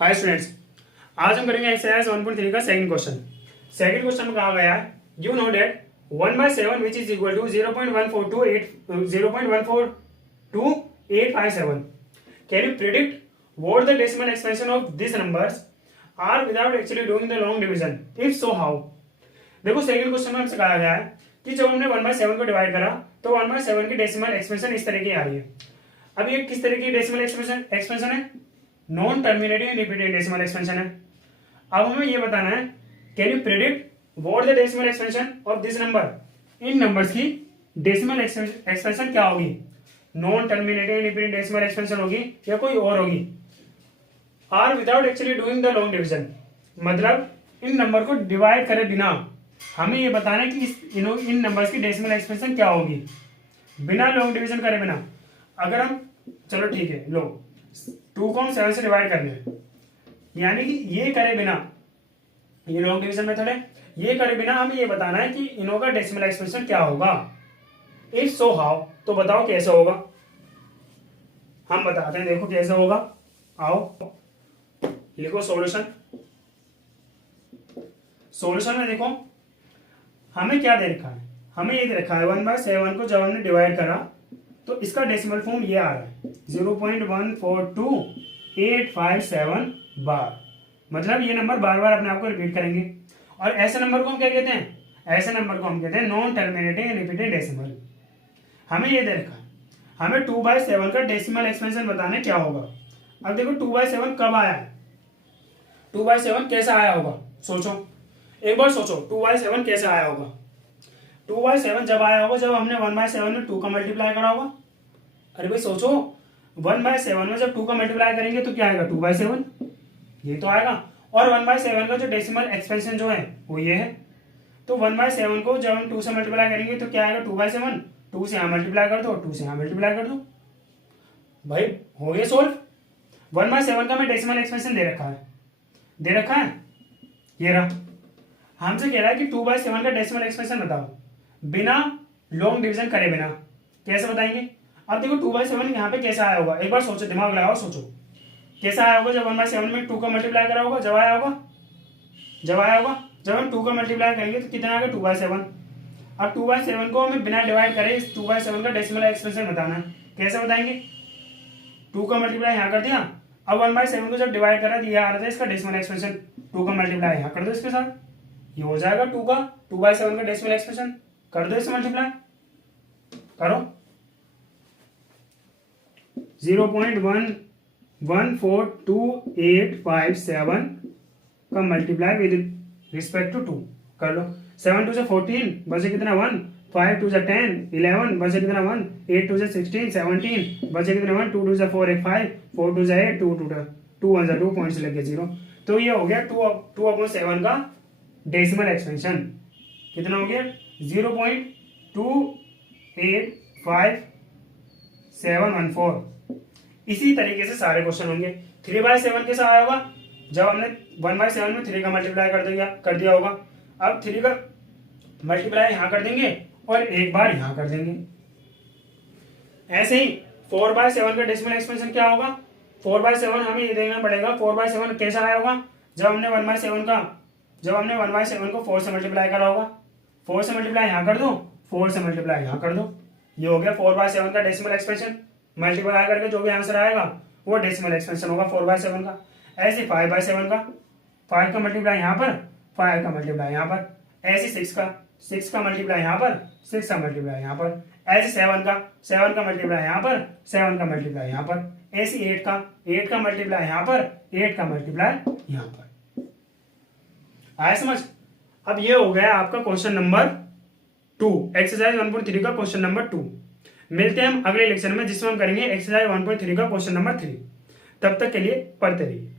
Hi students, आज हम करेंगे एक्सरसाइज 1.3 का सेकंड क्वेश्चन। सेकंड क्वेश्चन में कहा गया है you know that 1/7 which is equal to 0.1422857 can you predict what the decimal expansion of these numbers are without actually doing the long division, if so how। देखो second question में हमसे कहा गया है कि जब हमने 1/7 को डिवाइड करा तो 1/7 की डेसिमल एक्सपेंशन इस तरह की आ रही है। अब ये किस तरह की डेसिमल एक्सपेंशन है? Non terminating repeated decimal expansion है। अब हमें ये बताना है can you predict what the decimal expansion of this number, इन नंबर्स की डेसिमल एक्सपेंशन क्या होगी? Non terminating repeated decimal expansion होगी या कोई और होगी? Or without actually doing the long division, मतलब इन नंबर को डिवाइड करे बिना हमें ये बताना है कि इन नंबर्स की डेसिमल एक्सपेंशन क्या होगी बिना लॉन्ग डिवीजन करे बिना। अगर हम चलो ठीक है, लो 2 को हम 7 से डिवाइड कर लें, यानी कि ये करे बिना, ये लॉन्ग डिवीजन मेथड है, ये करे बिना हमें ये बताना है कि इनों का डेसिमल एक्सपेंशन क्या होगा। इफ सो हाउ, तो बताओ कैसे होगा। हम बताते हैं, देखो कैसे होगा। आओ लिखो सॉल्यूशन। सॉल्यूशन में देखो हमें क्या दे रखा है, हमें ये दे रखा है 1/7 को जब हमने डिवाइड करा तो इसका डेसिमल फॉर्म ये आ रहा है 0.142857 बार। मतलब ये नंबर बार बार अपने आप को रिपीट करेंगे। और ऐसे नंबर को हम क्या कहते हैं? ऐसे नंबर को हम कहते हैं नॉन टर्मिनेटिंग रिपीटेड डेसिमल। हमें ये दे रखा है, हमें 2/7 का डेसिमल एक्सपेंशन बताना है क्या होगा। अब देखो 2/7 कब आया है, 2/7 कैसे आया होगा, सोचो एक बार सोचो 2/7 कैसे आया होगा। 2/7 जब आया होगा जब हमने 1/7 में 2 का मल्टीप्लाई करा होगा। अरे भाई सोचो 1/7 में जब 2 का मल्टीप्लाई करेंगे तो क्या आएगा? 2/7 ये तो आएगा। और 1/7 का जो डेसिमल एक्सपेंशन जो है वो ये है। तो 1/7 को जब हम 2 से मल्टीप्लाई करेंगे तो क्या आएगा? 2/7। 2 से यहाँ मल्टीप्लाई कर दो, 2 से यहाँ मल्टीप्लाई कर दो, भाई हो गया सोल्व। 1/7 का मैं डेसिमल एक्सपेंशन दे रखा है, दे रखा है, ये रहा। हमसे कह रहा है कि 2/7 का डेसिमल एक्सपेंशन बताओ बिना लॉन्ग डिवीजन करे बिना। कैसे बताएंगे? अब देखो 2/7 यहाँ पे कैसे आया होगा, एक बार सोचो, दिमाग लगाओ, सोचो कैसा आया होगा जब 1/7 में 2 का मल्टीप्लाई करा होगा। जब आया होगा, जब आया होगा, जब हम 2 का मल्टीप्लाई करेंगे तो कितना आएगा? 2/7। अब 2/7 को हमें बिना डिवाइड करे इस 2/7 का डेसिमल एक्सपेंशन बताना है। कैसे बताएंगे? 2 का मल्टीप्लाई यहाँ कर दिया, अब 1/7 को जब डिवाइड करा दिया आ रहा था इसका डेसिमल एक्सपेंशन, 2 का मल्टीप्लाई यहाँ कर दो इसके साथ, ये हो जाएगा 2/7 का डेसिमल एक्सपेंशन। कर दो इसे मल्टीप्लाई, करो 0.142857 का मल्टीप्लाई विद रिस्पेक्ट टू 2 कर लो। 7 2 से 14 बचे कितना 1, 5 2 से 10 11 बचे कितना 1, 8 2 से 16 17 बचे कितना 1, 2 2 से 4 1 5 4 2 से 8 2 2 1 2 पॉइंट से लेके 0। तो ये हो गया 2/7 का डेसिमल एक्सपेंशन। कितना हो गया? 0.28514। इसी तरीके से सारे क्वेश्चन होंगे। 3/7 कैसा आया होगा? जब हमने 1/7 में 3 का मल्टीप्लाई कर दिया होगा। अब 3 का मल्टीप्लाई यहां कर देंगे और एक बार यहां कर देंगे। ऐसे ही 4/7 का डेसिमल एक्सपेंशन क्या होगा? 4/7 हमें ये देखना पड़ेगा 4/7 कैसा आया होगा जब हमने 1/7 को 4 से मल्टीप्लाई करा होगा। 4 से मल्टीप्लाई यहाँ कर दो, 4 से मल्टीप्लाई यहाँ कर दो, ये हो गया 4/7 का डेसिमल एक्सपेंशन। मल्टीप्लाई करके जो भी आंसर आएगा वो डेसिमल एक्सपेंशन होगा 4/7 का। ऐसे 5/7 का, 5 का मल्टीप्लाई यहाँ पर, 5 का मल्टीप्लाई यहाँ पर। ऐसे 6 का मल्टीप्लाई यहाँ पर, 6 का मल्टीप्लाई यहाँ पर। ऐसे 7 का मल्टीप्लाई यहाँ पर, 7 का मल्टीप्लाई यहाँ पर। ऐसे 8 का मल्टीप्लाई यहाँ पर, 8 का मल्टीप्लाई यहाँ पर। आया समझ? अब ये हो गया आपका क्वेश्चन नंबर 2, एक्सरसाइज 1.3 का क्वेश्चन नंबर 2। मिलते हैं हम अगले लेक्चर में जिसमें हम करेंगे एक्सरसाइज 1.3 का क्वेश्चन नंबर 3। तब तक के लिए पढ़ते रहिए।